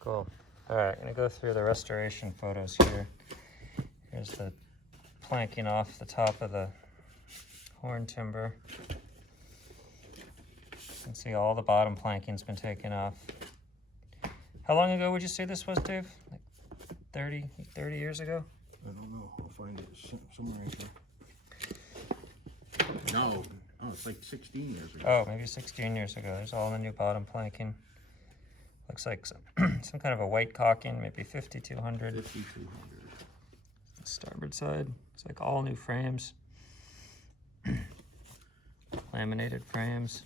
Cool. All right, I'm gonna go through the restoration photos here. Here's the planking off the top of the horn timber. You can see all the bottom planking's been taken off. How long ago would you say this was, Dave? Like 30 years ago? I don't know. I'll find it somewhere in here. No, it's like 16 years ago. Oh, maybe 16 years ago. There's all the new bottom planking. Looks like some kind of a white caulking, maybe 5200. 5200. Starboard side. It's like all new frames. Laminated frames.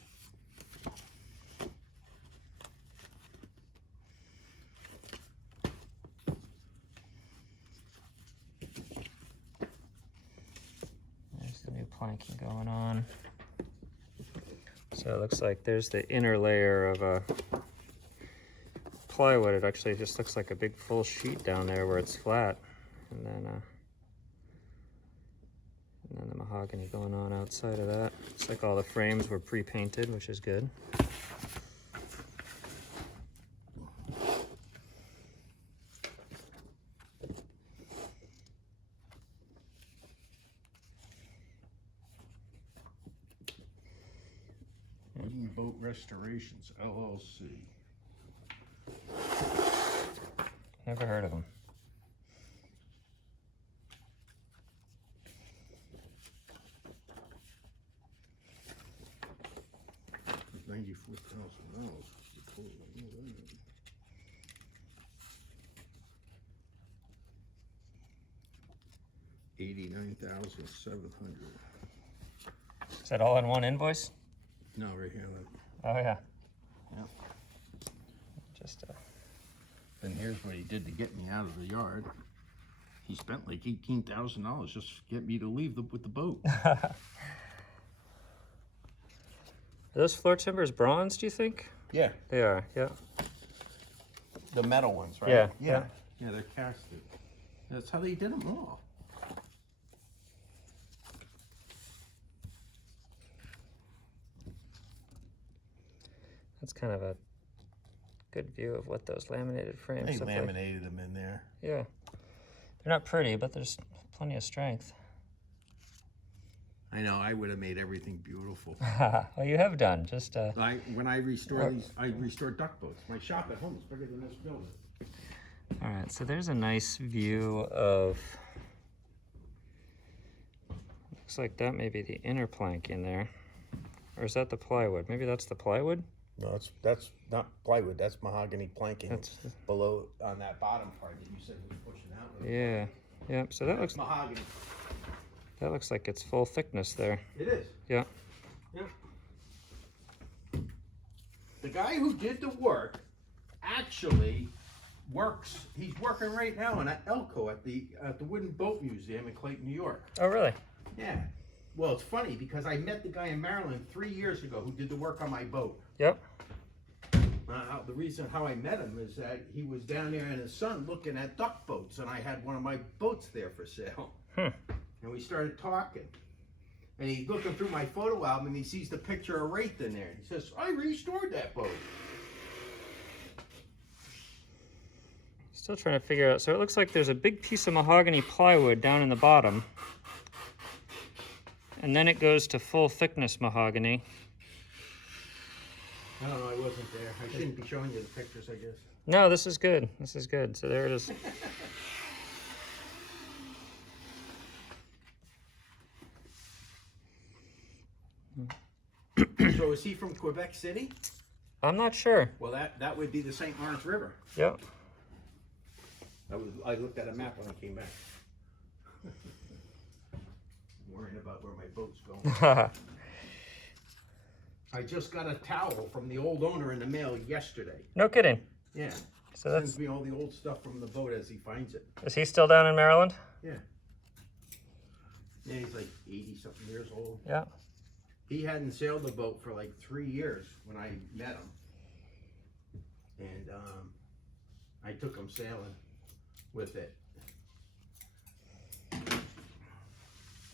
There's the new planking going on. So it looks like there's the inner layer of plywood. It actually just looks like a big full sheet down there where it's flat. And then the mahogany going on outside of that. It's like all the frames were pre-painted, which is good. Wooden Boat Restorations, LLC. Never heard of them. $94,000. 89,700. Is that all in one invoice? No, right here. Look. Oh yeah. Yep. Just And here's what he did to get me out of the yard. He spent like $18,000 just to get me to leave with the boat. Are those floor timbers bronze, do you think? Yeah, They are, yeah. the metal ones, right? Yeah, Yeah, they're casted. That's how they did them all. That's kind of a good view of what those laminated frames They look like. laminated them in there. Yeah. They're not pretty, but there's plenty of strength. I know, I would have made everything beautiful. Well, you have done. Just When I restore these, I restore duck boats. My shop at home is bigger than this building. all right, so there's a nice view of, looks like that may be the inner plank in there. Or is that the plywood? Maybe that's the plywood? No, that's not plywood. That's mahogany planking. That's below on that bottom part that you said was pushing out. yeah. Yep, so that looks Mahogany. like it's full thickness there. It is. Yeah. Yeah. The guy who did the work actually works. He's working right now in Elko at the Wooden Boat Museum in Clayton, New York. Oh really? Yeah. Well, it's funny because I met the guy in Maryland 3 years ago who did the work on my boat. Yep. The reason how I met him is that he was down there and his son looking at duck boats, and I had one of my boats there for sale. Hmm. And we started talking. And he's looking through my photo album and he sees the picture of Wraith in there. He says, I restored that boat. Still trying to figure out. So it looks like there's a big piece of mahogany plywood down in the bottom. And then it goes to full thickness mahogany. I don't know, I wasn't there. I shouldn't be showing you the pictures, I guess. No, this is good. This is good. So there it is. So is he from Quebec City? I'm not sure. Well, that would be the St. Lawrence River. Yep. I looked at a map when I came back. Worrying about where my boat's going. I just got a towel from the old owner in the mail yesterday. No kidding. Yeah. So Sends me all the old stuff from the boat as he finds it. Is he still down in Maryland? Yeah. Yeah, he's like 80-something years old. Yeah. He hadn't sailed the boat for like 3 years when I met him. And I took him sailing with it.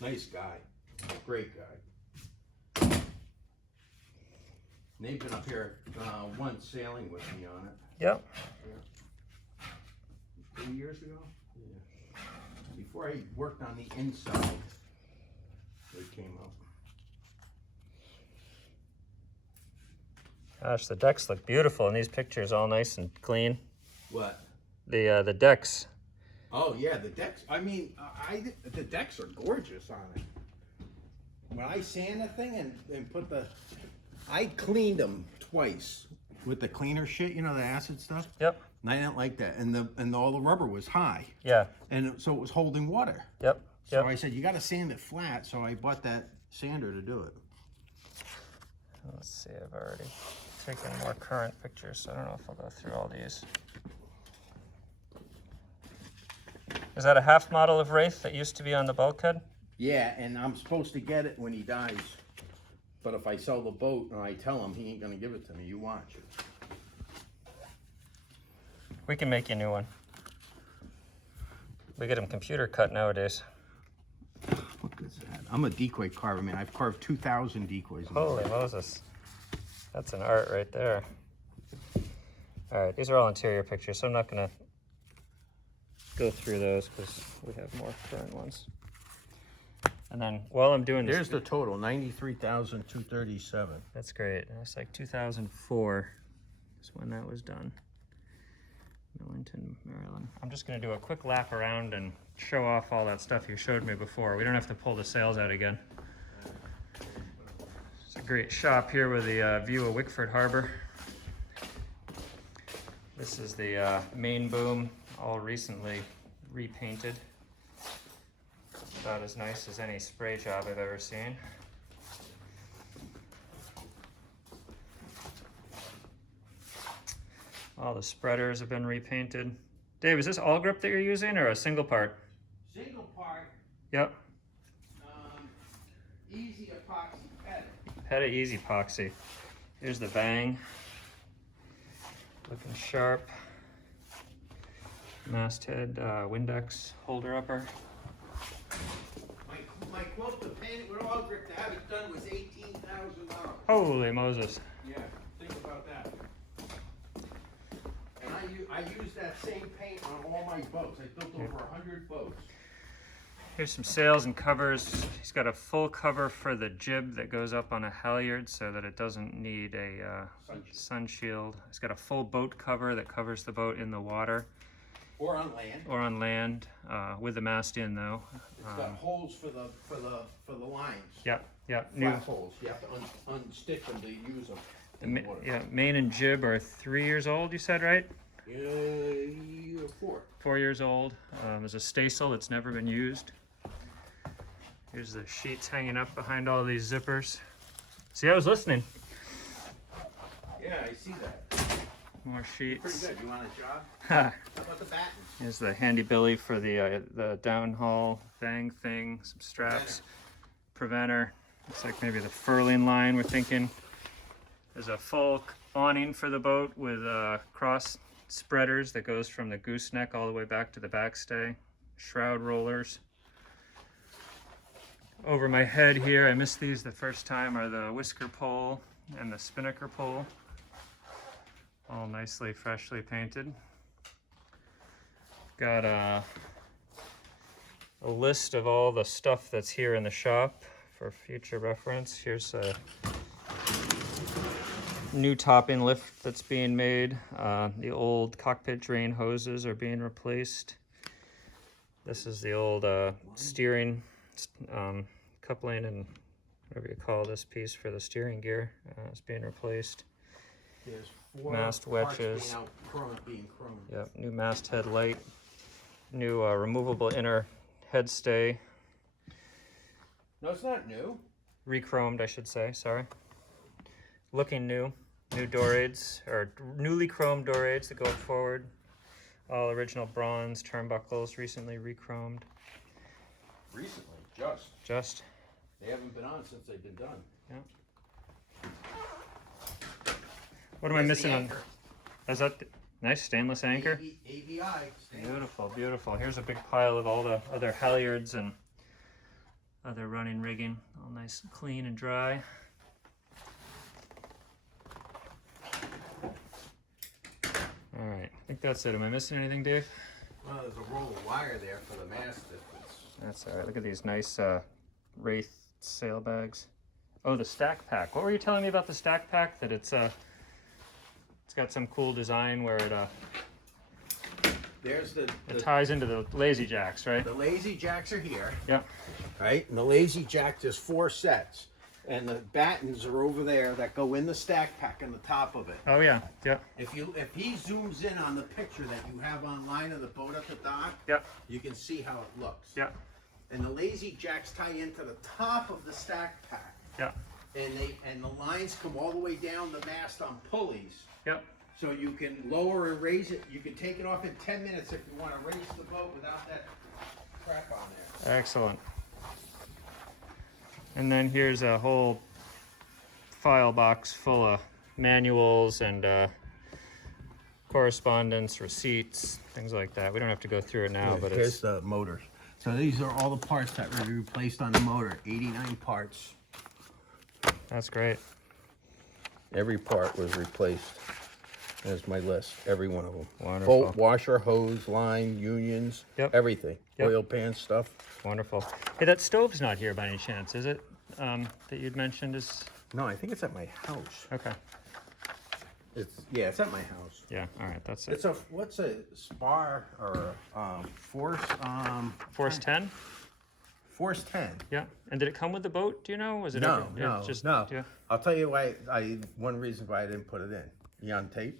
Nice guy. Great guy. And they've been up here once sailing with me on it. Yep. 3 years ago. Yeah. Before I worked on the inside, it came up. Gosh, the decks look beautiful in these pictures, all nice and clean. What? The decks. Oh yeah, the decks. I mean, the decks are gorgeous on it. When I sand the thing and put the, I cleaned them twice with the cleaner shit, you know, the acid stuff. Yep. And I didn't like that, and all the rubber was high. Yeah. So it was holding water. Yep. So I said, you got to sand it flat. So I bought that sander to do it. Let's see, I've already taken more current pictures, so I don't know if I'll go through all these. Is that a half model of Wraith that used to be on the bulkhead? Yeah, and I'm supposed to get it when he dies. But if I sell the boat and I tell him, he ain't gonna give it to me. You watch. We can make you a new one. We get them computer cut nowadays. Look at that. I'm a decoy carver, man. I've carved 2,000 decoys. Holy Moses. That's an art right there. All right, these are all interior pictures, so I'm not gonna go through those because we have more current ones. And then while I'm doing this, Here's the total, 93,237. that's great. That's like 2004 is when that was done. Millington, Maryland. I'm just gonna do a quick lap around and show off all that stuff you showed me before. We don't have to pull the sails out again. It's a great shop here with the view of Wickford Harbor. This is the main boom, all recently repainted. About as nice as any spray job I've ever seen. All the spreaders have been repainted. Dave, is this all grip that you're using or a single part? Single part, Yep. easy epoxy pet. Petta Easy Epoxy. Here's the bang. Looking sharp. Masthead Windex holder upper. My quote to paint it with all grip to have it done was $18,000. Holy Moses. Yeah, think about that. And I use that same paint on all my boats. I built over 100 boats. Here's some sails and covers. He's got a full cover for the jib that goes up on a halyard so that it doesn't need a sun shield. He's got a full boat cover that covers the boat in the water. Or on land. Or on land, with the mast in though. It's got holes for the lines. Yep. Flat holes. You have to unstick them to use them. Yeah, main and jib are 3 years old, you said, right? 4. 4 years old. There's a staysail that's never been used. Here's the sheets hanging up behind all these zippers. See, I was listening. Yeah, I see that. More sheets. Pretty good. You want a job? Ha! How about the batten? Here's the handy billy for the downhaul bang thing. Some straps. Preventer. Looks like maybe the furling line we're thinking. There's a full awning for the boat with cross spreaders that goes from the gooseneck all the way back to the backstay. Shroud rollers. Over my head here, I missed these the first time, are the whisker pole and the spinnaker pole. All nicely, freshly painted. Got a list of all the stuff that's here in the shop for future reference. Here's a new top-in lift that's being made. The old cockpit drain hoses are being replaced. This is the old steering coupling and whatever you call this piece for the steering gear. It's being replaced. There's 4 mast parts wedges. being chromed. Yep, new masthead light. New removable inner head stay. No, it's not new. Re-chromed, I should say, sorry. Looking new. New door aids, or newly chromed door aids that go forward. All original bronze turnbuckles, recently re-chromed. Recently, Just. They haven't been on since they've been done. Yeah. What am I missing on? Is that nice stainless anchor? AVI. Beautiful, beautiful. Here's a big pile of all the other halyards and other running rigging. All nice and clean and dry. All right, I think that's it. Am I missing anything, Dave? Well, there's a roll of wire there for the Mastiff. That's all right. Look at these nice Wraith sailbags. Oh, the stack pack. What were you telling me about the stack pack? That it's got some cool design where it There's it ties into the lazy jacks, right? the lazy jacks are here, Yeah. right? And the lazy jack, there's 4 sets. And the battens are over there that go in the stack pack on the top of it. Oh yeah. Yeah. If he zooms in on the picture that you have online of the boat at the dock, Yeah. you can see how it looks. Yeah. And the lazy jacks tie into the top of the stack pack. Yeah. And the lines come all the way down the mast on pulleys. Yeah. So you can lower and raise it. You can take it off in 10 minutes if you want to raise the boat without that crap on there. Excellent. And then here's a whole file box full of manuals and correspondence, receipts, things like that. We don't have to go through it now, but Here's it's the motors. So these are all the parts that were replaced on the motor. 89 parts. that's great. Every part was replaced. There's my list. Every one of them. Wonderful. Bolt, washer, hose, line, unions, Yep. everything. Yep. Oil pan stuff. Wonderful. Hey, that stove's not here by any chance, is it? That you'd mentioned is No, I think it's at my house. okay. It's at my house. Yeah. All right. That's it. It's a what's a spar or force Force 10. force 10. Yeah. And did it come with the boat? Do you know? Was it? No, ever, yeah, no, just no. Yeah. I'll tell you why. One reason why I didn't put it in. You on tape?